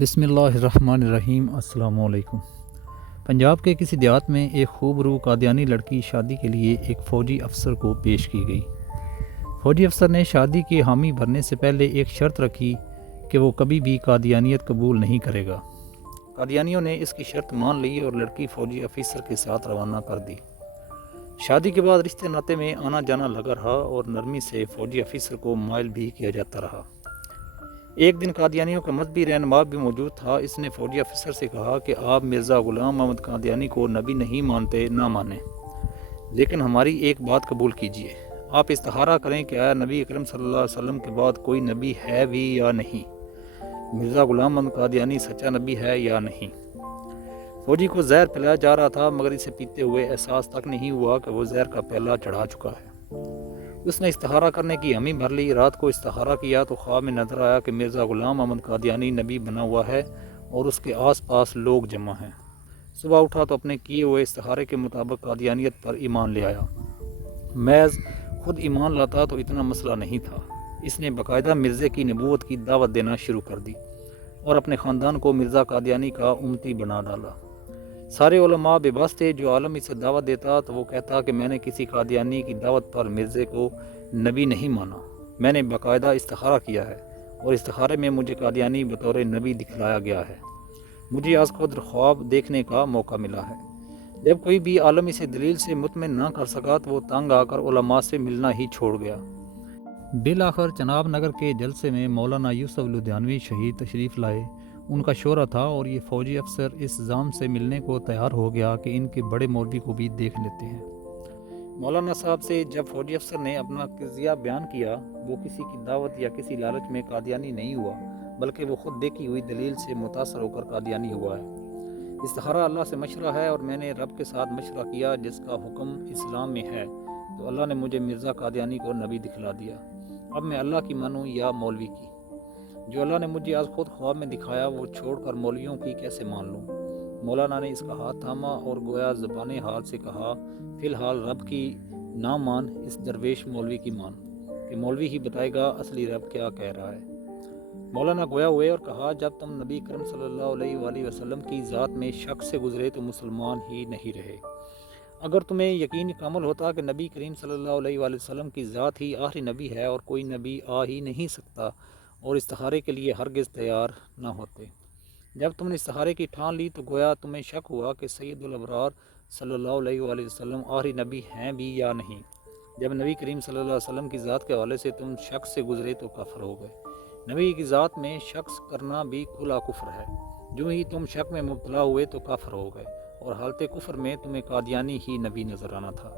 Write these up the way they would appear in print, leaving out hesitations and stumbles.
بسم اللہ الرحمن الرحیم۔ السلام علیکم۔ پنجاب کے کسی دیہات میں ایک خوب روح قادیانی لڑکی شادی کے لیے ایک فوجی افسر کو پیش کی گئی۔ فوجی افسر نے شادی کی حامی بھرنے سے پہلے ایک شرط رکھی کہ وہ کبھی بھی قادیانیت قبول نہیں کرے گا۔ قادیانیوں نے اس کی شرط مان لی اور لڑکی فوجی افسر کے ساتھ روانہ کر دی۔ شادی کے بعد رشتے ناطے میں آنا جانا لگا رہا اور نرمی سے فوجی افسر کو مائل بھی کیا جاتا رہا۔ ایک دن قادیانیوں کا مذہبی رہنما بھی موجود تھا۔ اس نے فوجی افسر سے کہا کہ آپ مرزا غلام محمد قادیانی کو نبی نہیں مانتے، نہ مانیں، لیکن ہماری ایک بات قبول کیجیے۔ آپ استخارہ کریں کہ آیا نبی اکرم صلی اللہ علیہ وسلم کے بعد کوئی نبی ہے بھی یا نہیں، مرزا غلام محمد قادیانی سچا نبی ہے یا نہیں۔ فوجی کو زہر پلایا جا رہا تھا مگر اسے پیتے ہوئے احساس تک نہیں ہوا کہ وہ زہر کا پیالہ چڑھا چکا ہے۔ اس نے استخارہ کرنے کی ہمی بھر لی۔ رات کو استخارہ کیا تو خواب میں نظر آیا کہ مرزا غلام محمد قادیانی نبی بنا ہوا ہے اور اس کے آس پاس لوگ جمع ہیں۔ صبح اٹھا تو اپنے کیے ہوئے استخارے کے مطابق قادیانیت پر ایمان لے آیا۔ محض خود ایمان لاتا تو اتنا مسئلہ نہیں تھا۔ اس نے باقاعدہ مرزے کی نبوت کی دعوت دینا شروع کر دی اور اپنے خاندان کو مرزا قادیانی کا امتی بنا ڈالا۔ سارے علماء بے بس تھے۔ جو عالم اسے دعوت دیتا تو وہ کہتا کہ میں نے کسی قادیانی کی دعوت پر مرزے کو نبی نہیں مانا، میں نے باقاعدہ استخارہ کیا ہے اور استخارے میں مجھے قادیانی بطور نبی دکھلایا گیا ہے۔ مجھے آج قدر خواب دیکھنے کا موقع ملا ہے۔ جب کوئی بھی عالم اسے دلیل سے مطمئن نہ کر سکا تو وہ تنگ آ کر علماء سے ملنا ہی چھوڑ گیا۔ بالآخر چناب نگر کے جلسے میں مولانا یوسف لدھیانوی شہید تشریف لائے۔ ان کا شورا تھا اور یہ فوجی افسر اس ظام سے ملنے کو تیار ہو گیا کہ ان کے بڑے مولوی کو بھی دیکھ لیتے ہیں۔ مولانا صاحب سے جب فوجی افسر نے اپنا قضیہ بیان کیا، وہ کسی کی دعوت یا کسی لالچ میں قادیانی نہیں ہوا بلکہ وہ خود دیکھی ہوئی دلیل سے متاثر ہو کر قادیانی ہوا ہے۔ استخارہ اللہ سے مشورہ ہے اور میں نے رب کے ساتھ مشورہ کیا جس کا حکم اسلام میں ہے، تو اللہ نے مجھے مرزا قادیانی کو نبی دکھلا دیا۔ اب میں اللہ کی مانوں یا مولوی کی؟ جو اللہ نے مجھے آج خود خواب میں دکھایا وہ چھوڑ کر مولویوں کی کیسے مان لوں؟ مولانا نے اس کا ہاتھ تھاما اور گویا زبان حال سے کہا، فی الحال رب کی نہ مان، اس درویش مولوی کی مان، کہ مولوی ہی بتائے گا اصلی رب کیا کہہ رہا ہے۔ مولانا گویا ہوئے اور کہا، جب تم نبی کرم صلی اللہ علیہ وآلہ وسلم کی ذات میں شک سے گزرے تو مسلمان ہی نہیں رہے۔ اگر تمہیں یقین کامل ہوتا کہ نبی کریم صلی اللہ علیہ وآلہ وسلم کی ذات ہی آخری نبی ہے اور کوئی نبی آ ہی نہیں سکتا اور استخارے کے لیے ہرگز تیار نہ ہوتے، جب تم نے استخارے کی ٹھان لی تو گویا تمہیں شک ہوا کہ سید الابرار صلی اللہ علیہ وآلہ وسلم آخری نبی ہیں بھی یا نہیں۔ جب نبی کریم صلی اللہ علیہ وسلم کی ذات کے حوالے سے تم شک سے گزرے تو کافر ہو گئے۔ نبی کی ذات میں شک کرنا بھی کھلا کفر ہے۔ جو ہی تم شک میں مبتلا ہوئے تو کافر ہو گئے اور حالت کفر میں تمہیں قادیانی ہی نبی نظر آنا تھا۔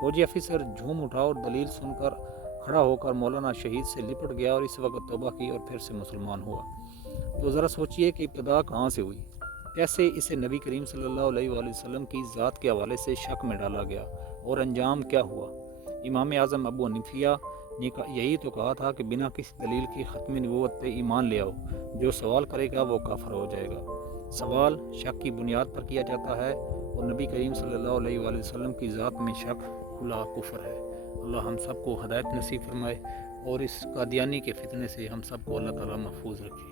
فوجی افسر جھوم اٹھا اور دلیل سن کر کھڑا ہو کر مولانا شہید سے لپٹ گیا اور اس وقت توبہ کی اور پھر سے مسلمان ہوا۔ تو ذرا سوچئے کہ ابتدا کہاں سے ہوئی؟ کیسے اسے نبی کریم صلی اللہ علیہ وآلہ وسلم کی ذات کے حوالے سے شک میں ڈالا گیا اور انجام کیا ہوا؟ امام اعظم ابو حنیفہ نے یہی تو کہا تھا کہ بنا کسی دلیل کی ختم نبوت پہ ایمان لے آؤ، جو سوال کرے گا وہ کافر ہو جائے گا۔ سوال شک کی بنیاد پر کیا جاتا ہے اور نبی کریم صلی اللہ علیہ وآلہ وسلم کی ذات میں شک کھلا کفر ہے۔ اللہ ہم سب کو ہدایت نصیب فرمائے اور اس قادیانی کے فتنے سے ہم سب کو اللہ تعالیٰ محفوظ رکھے۔